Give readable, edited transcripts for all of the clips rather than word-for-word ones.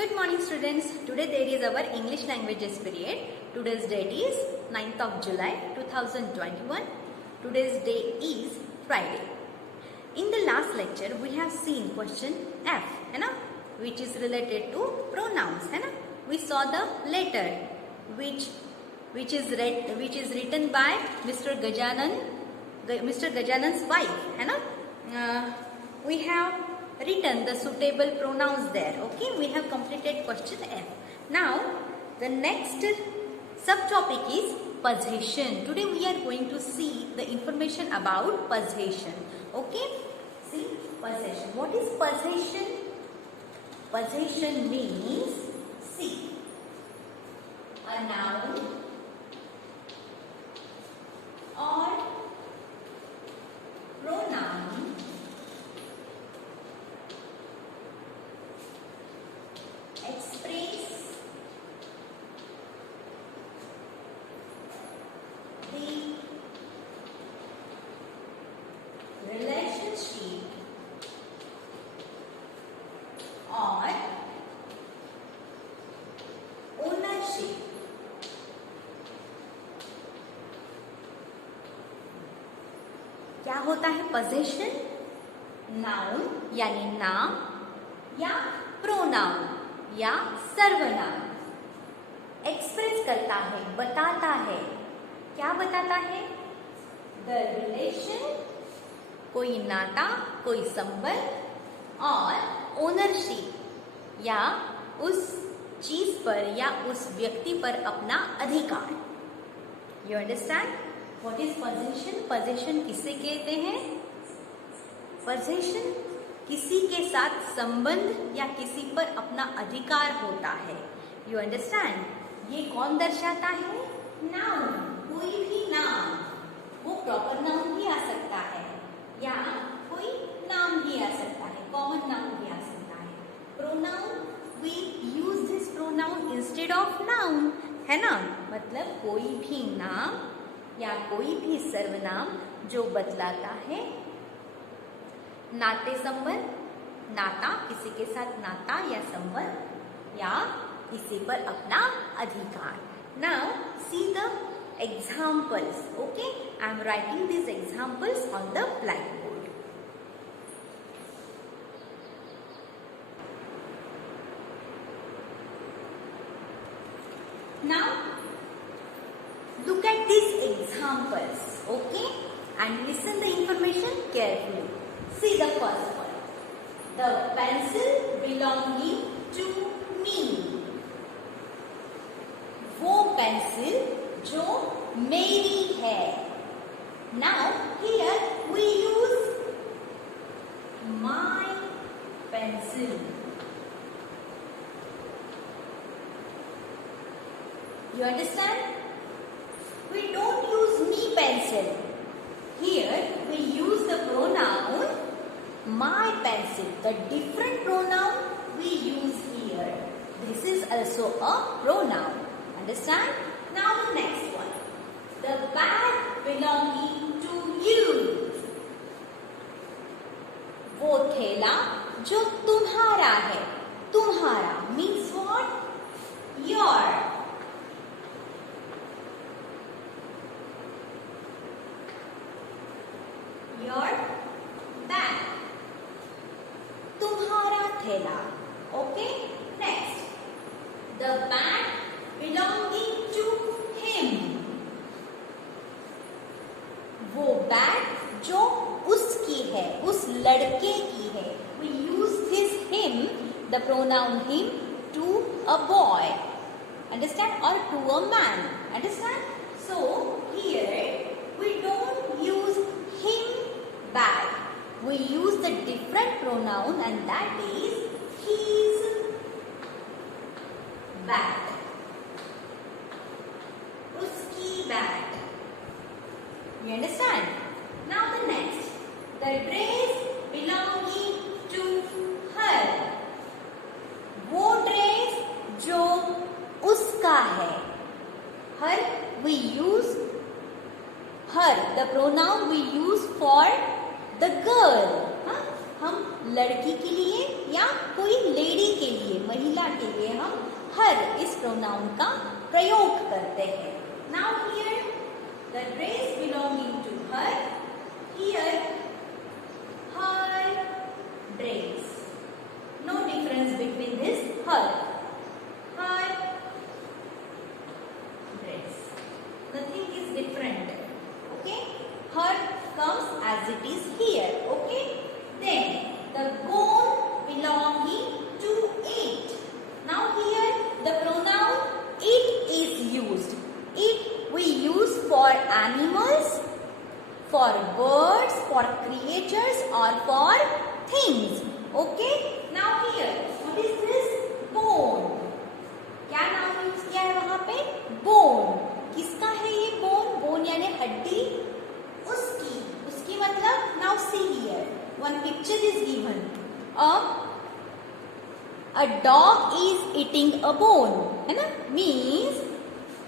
Good morning students. Today there is our English languages period. Today's date is 9th of July 2021. Today's day is Friday. In the last lecture we have seen question F, which is related to pronouns. We saw the letter which is written by Mr. Gajanan's wife. We have written the suitable pronouns there. Okay, we have completed question F. Now the next subtopic is possession. Today we are going to see the information about possession. Okay, see possession. What is possession? Possession means, see, a noun or pronoun express the relationship or ownership क्या होता है possession? Noun यानी नाम या प्रोनाउन या सर्वनाम एक्सप्रेस करता है, बताता है. क्या बताता है? द रिलेशन, कोई नाता, कोई संबंध, और ओनरशिप या उस चीज पर या उस व्यक्ति पर अपना अधिकार. You understand what is possession? Possession किसे कहते हैं? पोजेशन किसी के साथ संबंध या किसी पर अपना अधिकार होता है. You understand? ये कौन दर्शाता है? नाउन, कोई भी नाम. वो प्रॉपर नाउन भी आ सकता है या कोई नाम भी आ सकता है, कॉमन नाउन भी आ सकता है. Pronoun, we use this pronoun instead of noun, है ना. मतलब कोई भी नाम या कोई भी सर्वनाम जो बतलाता है नाते संबंध, नाता, किसी के साथ नाता या संबंध या किसी पर अपना अधिकार. Now see the examples. Okay, I am writing this examples on the black board. Now look at these examples, okay, and listen the information carefully. See the first one. The pencil belonging to me. वो पेंसिल जो मेरी है. Now here we use my pencil. You understand? We don't use me pencil. Here we use the pronoun my pencil. The different pronoun we use here. This is also a pronoun. Understand? Now the next one. The bag belonging to you. वो थैला जो तुम्हारा है. तुम्हारा means what? Your. Your bag. तुम्हारा थैला. Okay. Next. The bag belonging to him. वो बैग जो उसकी है, उस लड़के की है. We use this him, the pronoun him, to a boy. Understand? Or to a man. Understand? So here we don't use him bag. We use the different pronoun and that is his bag. Uski bag. You understand? Now the next. The dress belonging to her. वो ड्रेस जो उसका है. Her we use her, the pronoun we use for the girl. हम लड़की के लिए या कोई लेडी के लिए, महिला के लिए हम हर इस प्रोनाउन का प्रयोग करते हैं। Now here the dress belonging to her, here her dress, no difference between this her dress, nothing is different, okay? Her comes as it is here, okay? Then the bone belonging to it. Now here the pronoun it is used. It we use for animals, for birds, for creatures or for things, okay? Now here what is this? Bone. क्या नाम यूज किया है वहां पे? बोन। किसका है ये bone? Bone यानी हड्डी, उसकी। उसकी मतलब now see here one picture is given, a dog is eating a bone, है ना? मीन्स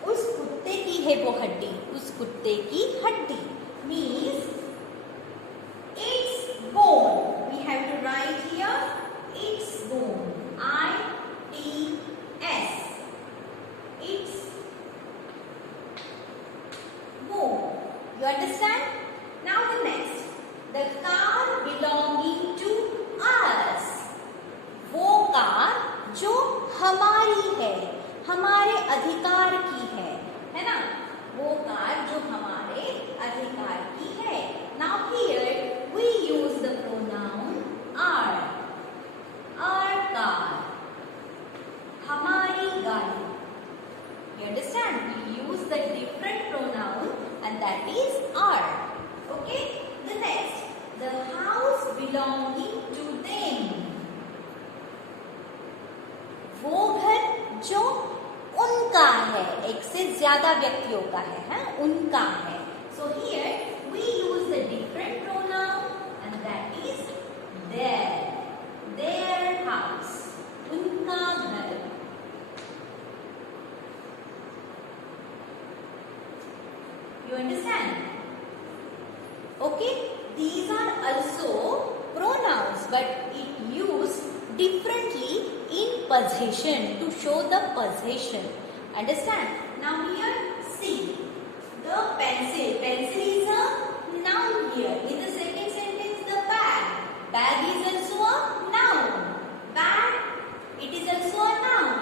उस कुत्ते की है वो हड्डी, उस कुत्ते की हड्डी means its bone. We have to write here its bone, ITS, its bone. You understand? Now the next, the car belonging to us. वो कार जो हमारी है, हमारे अधिकार की है ना? वो कार जो हमारे अधिकार की है। Now here we use the pronoun our car, हमारी गाड़ी। You understand? We use the different pronoun and that is our. Okay? The next, the house belonging to them. वो घर जो उनका है, एक से ज्यादा व्यक्तियों का है, उनका है। So here we use the different pronoun and that is their house, उनका घर। You understand? Okay, these are also pronouns but it used differently in possession to show the possession. Understand? Now here see the pencil. Pencil is a noun here. In the second sentence the bag is also a noun. Bag, it is also a noun.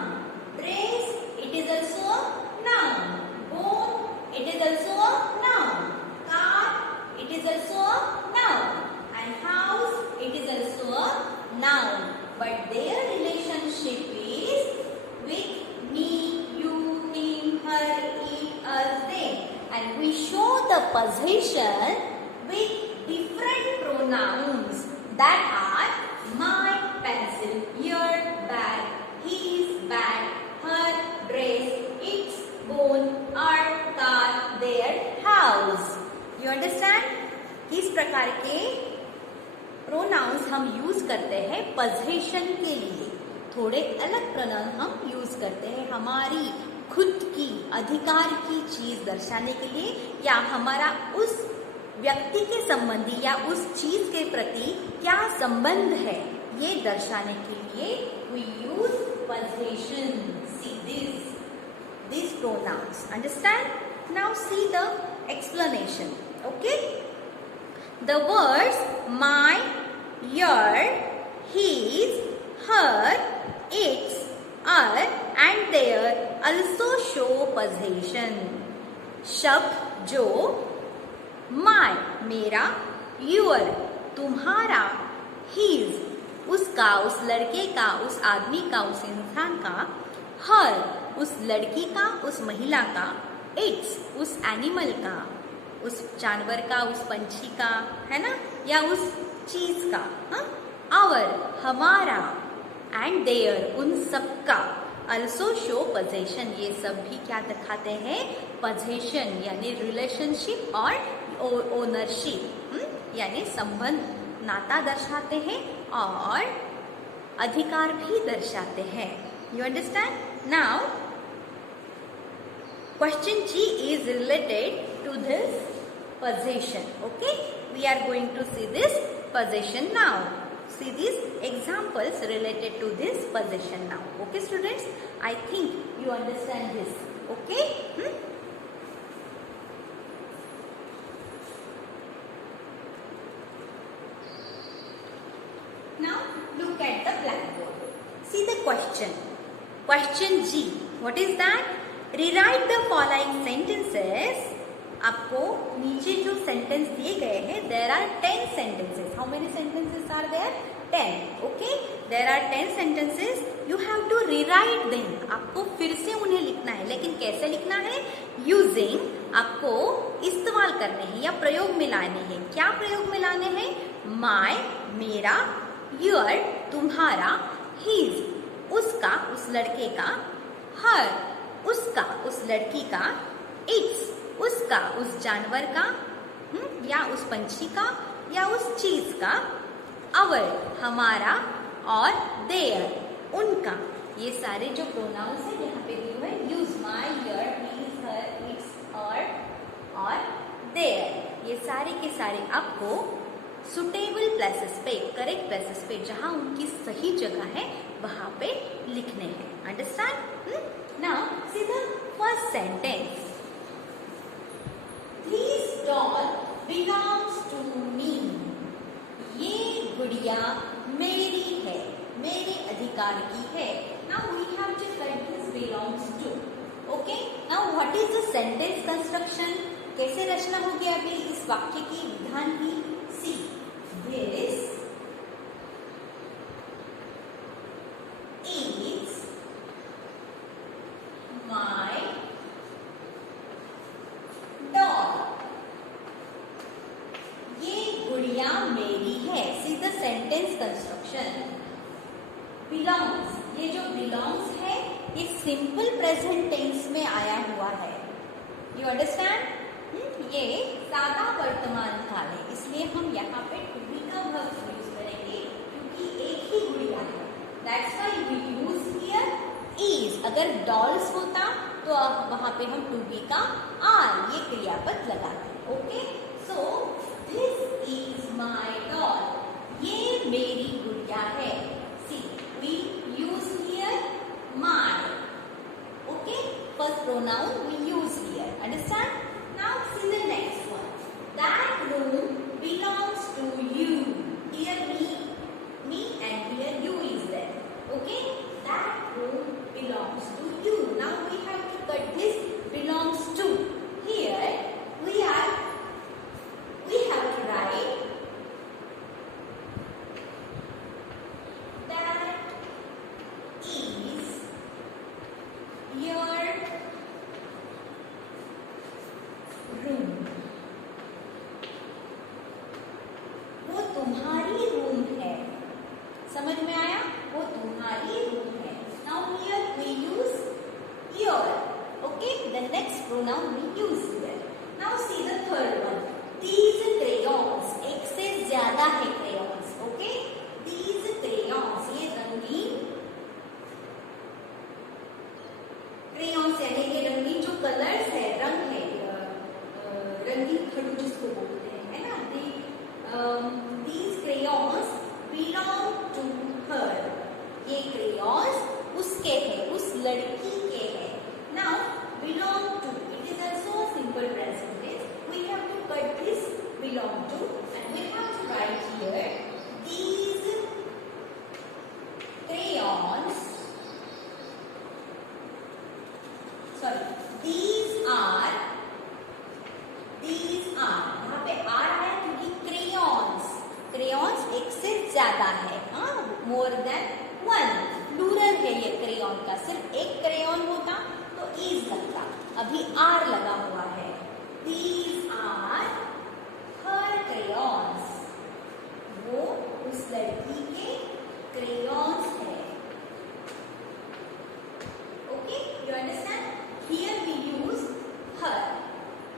Dress, it is also a noun. Bone, it is also a noun. Car, it is also a noun. And house, it is also a noun. But their relationship is with me, you, him, her, it, us, they. And we show the possession with different pronouns that are my pencil, your bag, his bag, her dress, its bone, our car, their house. You understand? किस प्रकार के प्रोनाउंस हम यूज करते हैं पोजेशन के लिए, थोड़े अलग प्रोनाउन हम यूज करते हैं हमारी खुद की अधिकार की चीज दर्शाने के लिए, या हमारा उस व्यक्ति के संबंधी या उस चीज के प्रति क्या संबंध है ये दर्शाने के लिए we use possession. See these pronouns. Understand? Now see the explanation. Okay? The words my, your, his, her, its, our and their also show possession. शब्द जो my मेरा, your तुम्हारा, his उसका, उस लड़के का, उस आदमी का, उस इंसान का, her उस लड़की का, उस महिला का, its उस एनिमल का, उस जानवर का, उस पंछी का, है ना, या उस चीज का, our हमारा, and their उन सब का, also show possession ये सब भी क्या दिखाते हैं? possession यानी रिलेशनशिप और ओनरशिप यानी संबंध, नाता दर्शाते हैं और अधिकार भी दर्शाते हैं। You understand? Now question G is related to this possession. Okay, we are going to see this possession now. see these examples related to this possession now. Okay students, I think you understand this. Okay. Now look at the blackboard. See the question. Question G. What is that? Rewrite the following sentences. आपको नीचे जो सेंटेंस दिए गए हैं, there are 10 sentences. How many sentences are there? 10. Okay. There are 10 sentences. You have to rewrite them. आपको फिर से उन्हें लिखना है, लेकिन कैसे लिखना है? Using, आपको इस्तेमाल करने हैं या प्रयोग में लाने हैं. क्या प्रयोग में लाने हैं? My, मेरा, your, तुम्हारा, his, उसका, उस लड़के का, her, उसका, उस लड़की का, its, उसका, उस जानवर का, या उस पंछी का, या उस चीज का, our, हमारा, और their, उनका. ये सारे जो प्रोनाउंस है यहाँ पे दिए हुए, use my, your, his, her, its, और their. ये सारे के सारे आपको सुटेबल प्लेसेस पे, करेक्ट प्लेसेस पे, जहां उनकी सही जगह है वहां पे लिखने हैं. Understand? Now see the first sentence. This doll belongs to me. ये गुड़िया मेरी है, मेरे अधिकार की है. Now we have to write this belongs to. Okay. Now what is the sentence construction? कैसे रचना होगी अभी इस वाक्य की, विधान की? सी, this is my doll. ये गुड़िया मेरी है. See the sentence construction. Belongs, ये जो belongs है ये सिंपल प्रेजेंट टेंस में आया हुआ है. You understand? ये सादा वर्तमान काल है, इसलिए हम यहाँ पे टू बी का वर्ब यूज करेंगे क्योंकि एक ही गुड़िया है. That's why we use here is. अगर dolls होता तो वहां पे हम टू बी का आर, ये क्रियापद लगाते. Okay. So this is my doll. ये मेरी गुड़िया है. सी, we use here my. Okay. First pronoun we use here. Understand? Now see the next one. That room belongs to you. Here me and here you is there. Okay? That room belongs to you. Now we have to cut this belongs to. Here we have to write that is your room. वो तुम्हारी रूम है. समझ में आया? वो तुम्हारी रूम है. Now here we use your. Okay. The next pronoun we use here. Now see the third one. These crayons. एक से ज्यादा है crayons. Okay. These crayons. ये रंगीन crayons यानी कि रंगीन जो कलर्स है, रंग है, रंगीन खड़ू जिसको बोलते हैं, है ना? These crayons belong to her. ये crayons उसके हैं, उस लड़की के हैं. Now belong to, it is also a simple present tense. We have to cut this belong to and we have to write here these crayons. Sorry, these are यहाँ पे आर है क्योंकि crayons एक से ज्यादा है. More than one. प्लूरल है ये क्रेयॉन का. सिर्फ एक क्रेयॉन होता तो इज लगता, अभी आर लगा हुआ है. These are her crayons. वो उस लड़की के crayons है. Okay, you understand? Here we use her.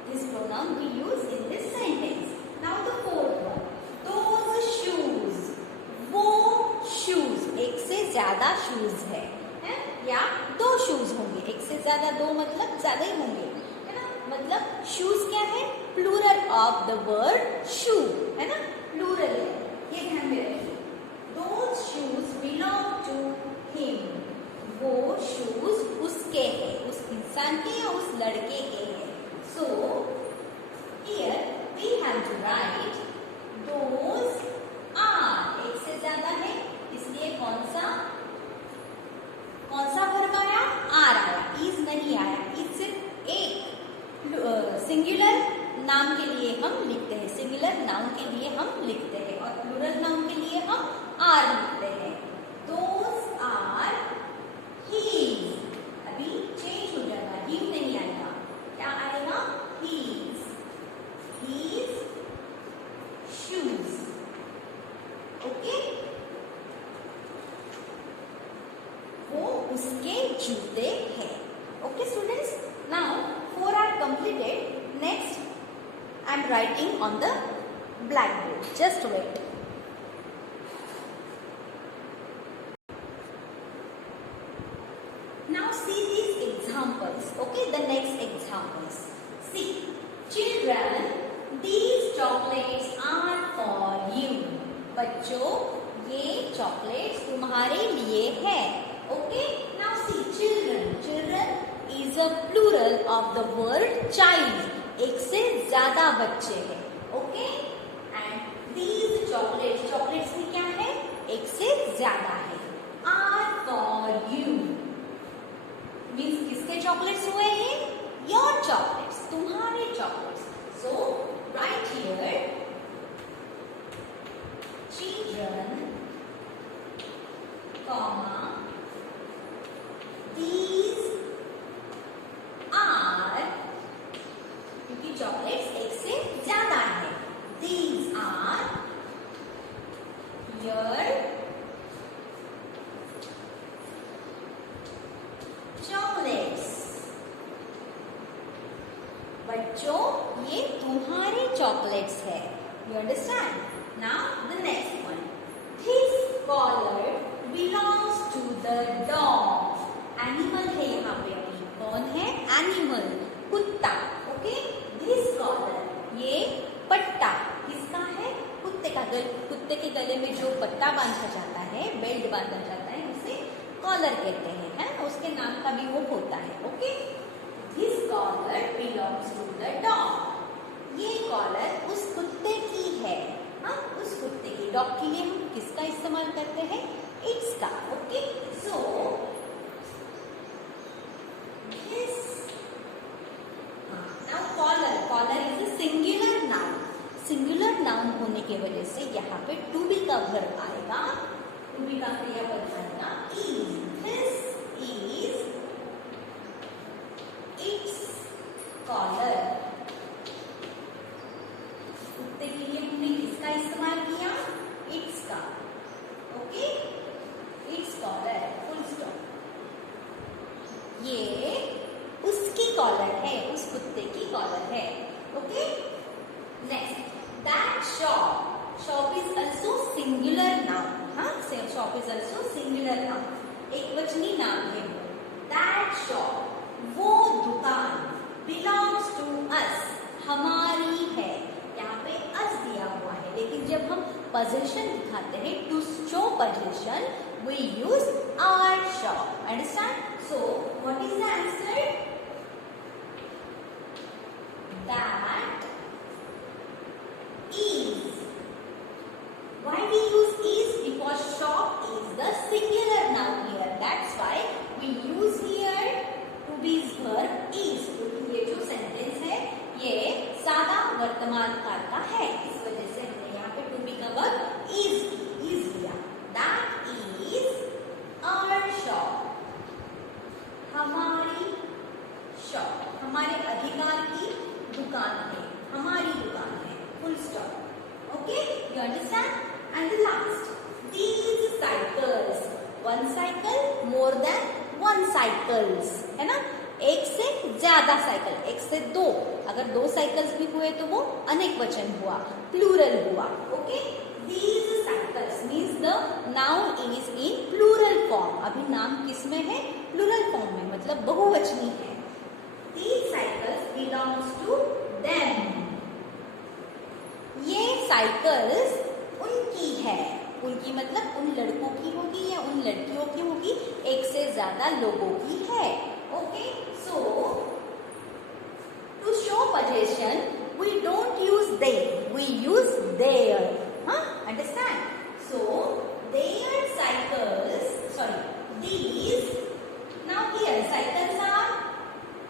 This pronoun we use in this sentence. Now the fourth one. Those shoes. वो shoes. एक से ज्यादा shoes है या दो shoes होंगे. एक से ज्यादा, दो मतलब ज्यादा ही होंगे, है ना? मतलब shoes क्या है? Plural of the word shoe, है ना? Plural है, ये ध्यान में रखिए. Those shoes belong to him. वो शूज उसके हैं, उस इंसान के या उस लड़के के हैं. So here we have to write those are. एक से ज्यादा है इसलिए कौन सा वर्ब आया? आर आया, इज नहीं आया. इज सिर्फ एक सिंगुलर नाम के लिए हम लिखते हैं, सिंगुलर नाउन के लिए हम लिखते हैं और प्लूरल नाउन के लिए हम आर लिखते हैं. Those are his. अभी चेंज हो जाएगा, हिम नहीं आएगा, क्या आएगा? his shoes. ओके, वो उसके जूते हैं. Okay students, now 4 are completed. Next I am writing on the blackboard. Just wait. Now see these examples. Okay, the next examples. See, children, these chocolates are for you. बच्चों, ये चॉकलेट्स तुम्हारे लिए है. Okay, now see children. Children is a plural of the word child. एक से ज्यादा बच्चे हैं. Okay, and these chocolates, chocolates में क्या है? एक से ज्यादा है. आर फॉर यू मीन्स किसके चॉकलेट्स हुए हैं? योर चॉकलेट्स, तुम्हारे chocolates. So write here children comma these are, क्योंकि चॉकलेट्स एक से ज्यादा है. These are your chocolates. बच्चों, ये तुम्हारे चॉकलेट्स है. You understand? Now the next one. This collar belongs to the dog. Animal है यहाँ पे. अभी कौन है? Animal, कुत्ता. ओके, दिस कॉलर, ये पट्टा किसका है? कुत्ते का. कुत्ते के गले में जो पट्टा बांधा जाता है, बेल्ट बांधा जाता है, उसे कॉलर कहते हैं, है ना? उसके नाम का भी वो होता है. Okay, this collar belongs to the dog. ये कॉलर उस कुत्ते की है. हाँ, उस कुत्ते की. डॉग के लिए हम किसका इस्तेमाल करते हैं? इट्स का. Okay, so collar is a singular noun. Singular noun होने की वजह से यहाँ पे टू बी का वर्ब आएगा. टू बी का क्रियापद आएगा is. This is its collar. कुत्ते के लिए हमने किसका इस्तेमाल किया? इट्स का. Okay, its collar, full stop. ये उसकी कॉलर है, उस कुत्ते की कॉलर है. Okay, next, that shop. Shop is also singular noun. हाँ, shop is also singular noun, एक वचनी नाम है. दैट शॉप, वो दुकान. बिलोंग्स टू अस, हमारी है. यहाँ पे अस दिया हुआ है, लेकिन जब हम पोजीशन दिखाते हैं, to show position, we use our shop. Understand? So what is the answer? That is. Why we use is? Because shop is the singular noun here. That's why we use here to be's verb is. क्योंकि ये जो सेंटेंस है ये सादा वर्तमान काल का है, इस वजह से हमने यहाँ पे to be का वर्ब is लिया. That is our shop. हमारी शॉप, हमारे अधिकार की दुकान है, हमारी दुकान है. Full stop. Okay, you understand? And the last, these cycles. One cycle, more than one cycles, है ना? एक से ज्यादा साइकिल, एक से दो. अगर दो साइकिल्स भी हुए तो वो अनेक वचन हुआ, प्लूरल हुआ. Okay, these cycles means the noun is in plural form. अभी नाम किस में है? प्लूरल फॉर्म में, मतलब बहुवचनी है. These cycles belongs to them. ये साइकिल्स उनकी है. उनकी मतलब उन लड़कों की होगी या उन लड़कियों की होगी, एक से ज्यादा लोगों की है। Okay, so to show possession we don't use they, we use their. Understand? So their cycles, sorry, these, now here cycles are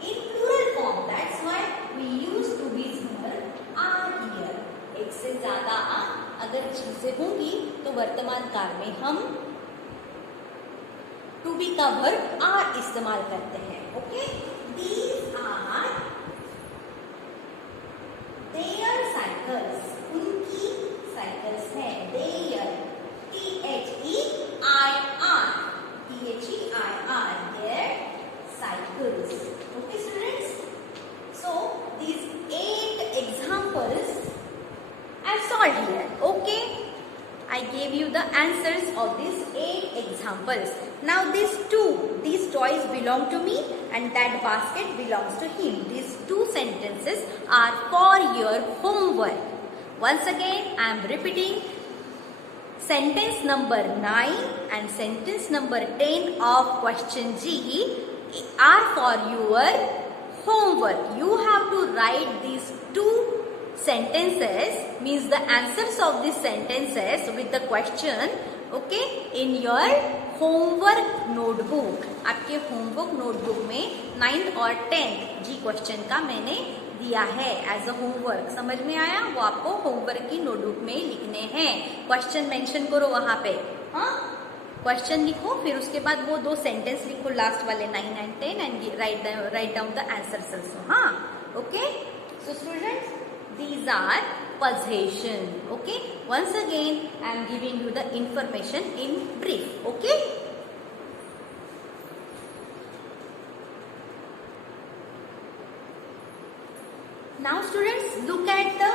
in plural form, that's why we use to be verb are here. एक से ज्यादा अगर चीजें होंगी तो वर्तमान काल में हम टू बी का वर्ब आर इस्तेमाल करते हैं। Okay, these are their cycles, उनकी cycles है, their, T-H-E-I-R, T-H-E-I-R, their cycles. Okay students, so these 8 examples I solved here. Okay, I gave you the answers of these 8 examples. Now these toys belong to me and that basket belongs to him. These 2 sentences are for your homework. Once again I am repeating, sentence number 9 and sentence number 10 of question G are for your homework. You have to write these 2 sentences, means the answers of these sentences with the question, okay, in your homework notebook. आपके homework notebook में 9th और 10th जी क्वेश्चन का मैंने दिया है as a homework. समझ में आया? वो आपको होमवर्क की नोटबुक में लिखने हैं। क्वेश्चन मेंशन करो वहां पे, क्वेश्चन लिखो, फिर उसके बाद वो 2 सेंटेंस लिखो लास्ट वाले 9 and 10 and write down the answers also. Okay, so students, these are possession. Okay, once again I am giving you the information in brief. Okay, now students, look at the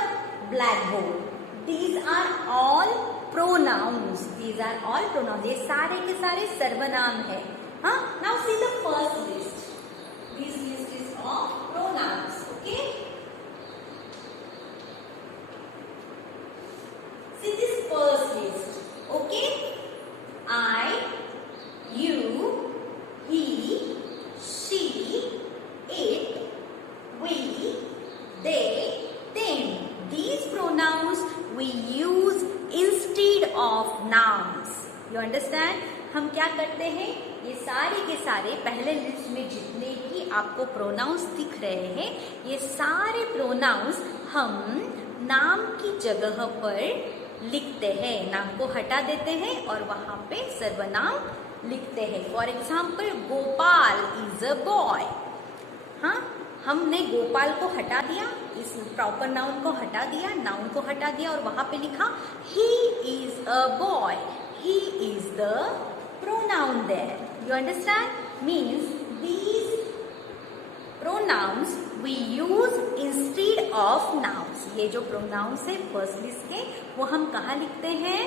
blackboard. These are all pronouns. These are all pronouns. ये सारे के सारे सर्वनाम है। Now see the first list. This list is of pronouns. Okay, see this first list. Okay, I, you, he, she, it, we, they, them. These pronouns we use instead of nouns. You understand? हम क्या करते हैं, ये सारे के सारे पहले लिस्ट में जितने भी आपको प्रोनाउंस दिख रहे हैं, ये सारे प्रोनाउंस हम नाम की जगह पर लिखते हैं। नाम को हटा देते हैं और वहां पे सर्वनाम लिखते हैं। For example, Gopal is a boy. हमने गोपाल को हटा दिया, इस प्रॉपर नाउन को हटा दिया, नाउन को हटा दिया और वहां पे लिखा he is a boy. He is the pronoun there. You understand? Means these pronouns we use instead of nouns. ये जो pronouns है फर्स्ट लिस्ट के, वो हम कहाँ लिखते हैं?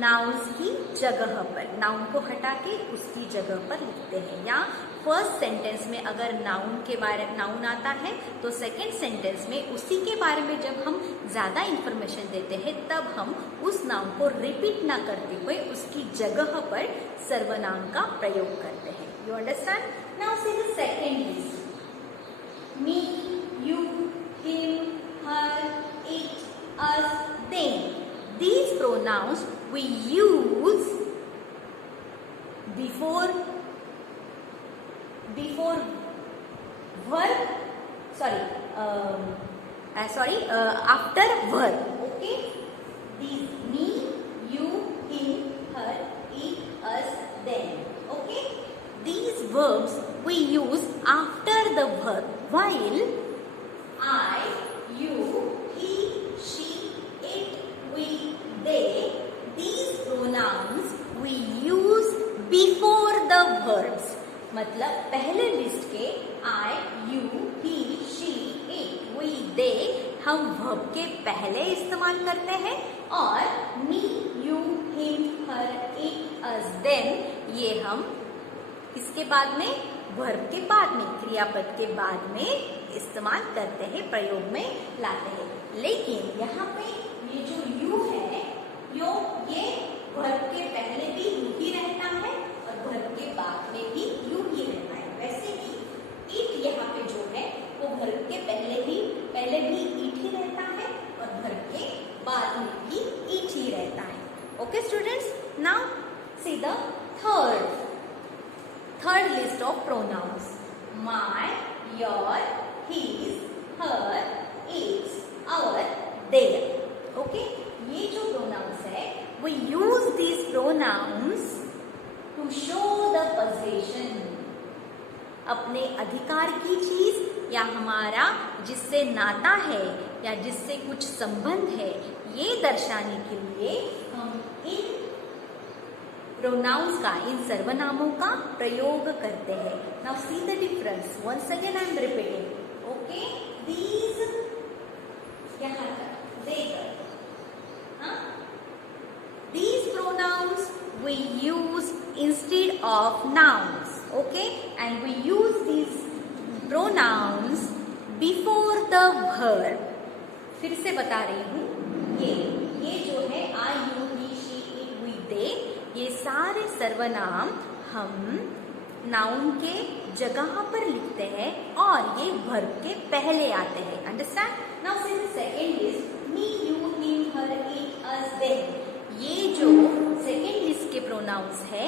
नाउन्स की जगह पर। नाउन को हटा के उसकी जगह पर लिखते हैं। या फर्स्ट सेंटेंस में अगर नाउन आता है तो सेकेंड सेंटेंस में उसी के बारे में जब हम ज्यादा इंफॉर्मेशन देते हैं तब हम उस नाउन को रिपीट ना करते हुए उसकी जगह पर सर्वनाम का प्रयोग करते हैं। You understand? Now see the second list, me, you, him, her, इट, us, them. These pronouns we use before verb, after verb. Okay, these me, you, him, her, it, us, them. Okay, these verbs we use after the verb, while I, you, he, she, it, we, they, these pronouns we use before the verbs. मतलब पहले लिस्ट के I, you, he, she, it, we, they हम verb के पहले इस्तेमाल करते हैं और me, you, him, her, it, us, them ये हम किसके बाद में? verb के बाद में, क्रियापद के बाद में इस्तेमाल करते हैं, प्रयोग में लाते हैं। लेकिन यहाँ पे ये जो you है ये वर्ब के पहले भी यू ही रहता है और वर्ब के बाद में भी यू ही रहता है। वैसे ही इट यहाँ पे जो है वो वर्ब के पहले भी इट ही रहता है और वर्ब के बाद में भी इट ही रहता है। Okay students, now see the third list of pronouns. My, your, his, her, its, our, their. Okay, ये जो प्रोनाउंस है we use these pronouns to show the possession, अपने अधिकार की चीज या हमारा जिससे नाता है या जिससे कुछ संबंध है ये दर्शाने के लिए हम इन प्रोनाउंस का, इन सर्वनामों का प्रयोग करते हैं। Now see the difference, once again I am repeating. Okay, these यहाँ तक देकर, these pronouns we use instead of nouns, okay, and we use these pronouns before the verb। फिर से बता रही हूँ, ये जो है I, you, he, she, it, we, they, ये सारे सर्वनाम हम नाउन के जगह पर लिखते हैं और ये वर्ब के पहले आते हैं। Understand? Now see the second list, me, you, him, हर, इट, अस, देम। ये जो सेकेंड लिस्ट के प्रोनाउंस है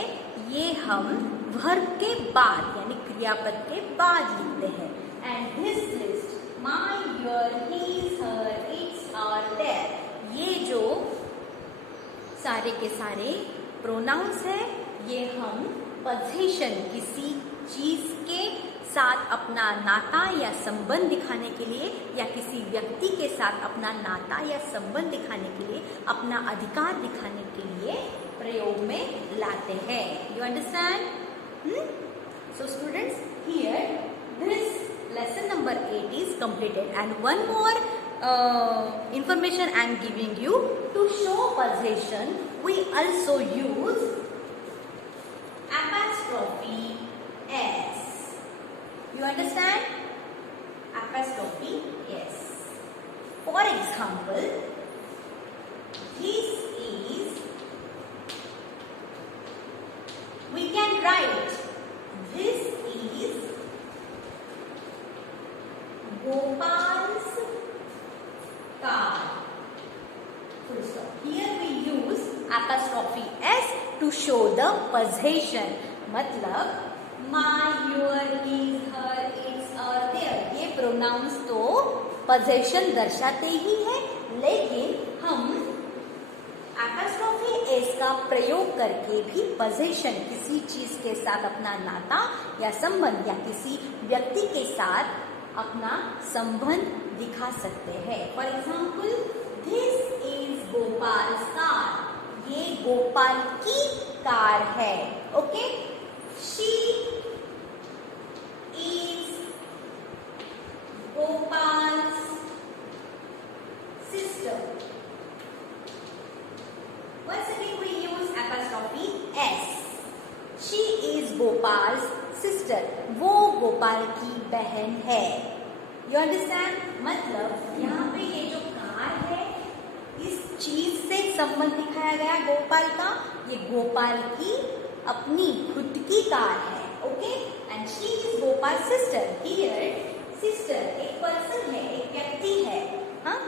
ये हम वर्ब के बाद यानी क्रियापद के बाद लिखते हैं। And this list, my, your, his, her, its, our, their, ये जो सारे के सारे प्रोनाउंस है ये हम पोजीशन, किसी चीज के साथ अपना नाता या संबंध दिखाने के लिए या किसी व्यक्ति के साथ अपना नाता या संबंध दिखाने के लिए, अपना अधिकार दिखाने के लिए प्रयोग में लाते हैं। You understand? So students, here this lesson number 8 is completed and one more information I am giving you. To show possession we also use apostrophe s. You understand? Apostrophe s. For example, this is, we can write this is Gopal's car. Full stop. Here we use apostrophe s to show the possession. मतलब my, your, his, her, its, our, their, ये प्रोनाउंस तो पोजेशन दर्शाते ही है, लेकिन हम apostrophe S का प्रयोग करके भी पोजेशन, किसी चीज के साथ अपना नाता या संबंध या किसी व्यक्ति के साथ अपना संबंध दिखा सकते हैं। फॉर एग्जाम्पल, दिस इज गोपाल्स कार, ये गोपाल की कार है। Okay, she is Gopal's sister. Once again we use apostrophe s. She is Gopal's sister. वो गोपाल की बहन है। You understand? मतलब यहाँ पे ये जो कार है इस चीज से संबंध दिखाया गया गोपाल का, ये गोपाल की अपनी खुद की कार है। Okay, and she is Gopal sister. Here sister एक पर्सन है, एक व्यक्ति है। हाँ,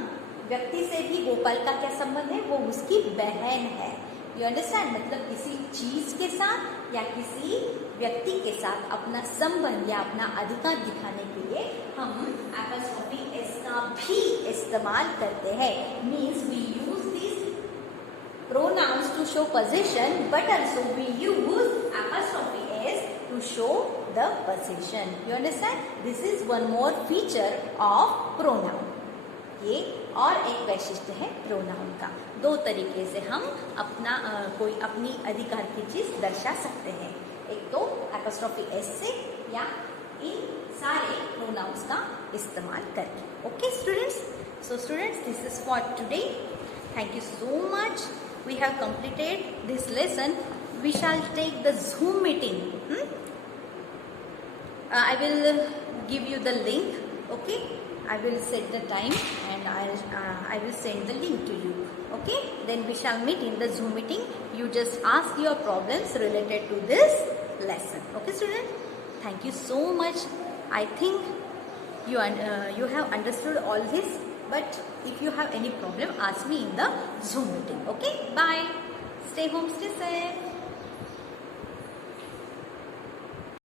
व्यक्ति से भी गोपाल का क्या संबंध है? वो उसकी बहन है। You understand? मतलब किसी चीज के साथ या किसी व्यक्ति के साथ अपना संबंध या अपना अधिकार दिखाने के लिए हम एपॉस्ट्रोफी एस का भी इस्तेमाल करते हैं। Means we use this pronouns to show possession, but also we use apostrophe s to show the possession. You understand? This is one more feature of pronoun. ये और एक वैशिष्ट्य है प्रोनाउन का। दो तरीके से हम अपना कोई अपनी अधिकार की चीज दर्शा सकते हैं। एक तो apostrophe s से या इन सारे प्रोनाउंस का इस्तेमाल करके। Okay students, so students, this is for today. Thank you so much. We have completed this lesson. We shall take the Zoom meeting. I will give you the link. Okay, I will set the time and I will send the link to you. Okay, then we shall meet in the Zoom meeting. You just ask your problems related to this lesson. Okay, student? Thank you so much. I think you have understood all this, but if you have any problem, ask me in the Zoom meeting. Okay, bye. Stay home, stay safe.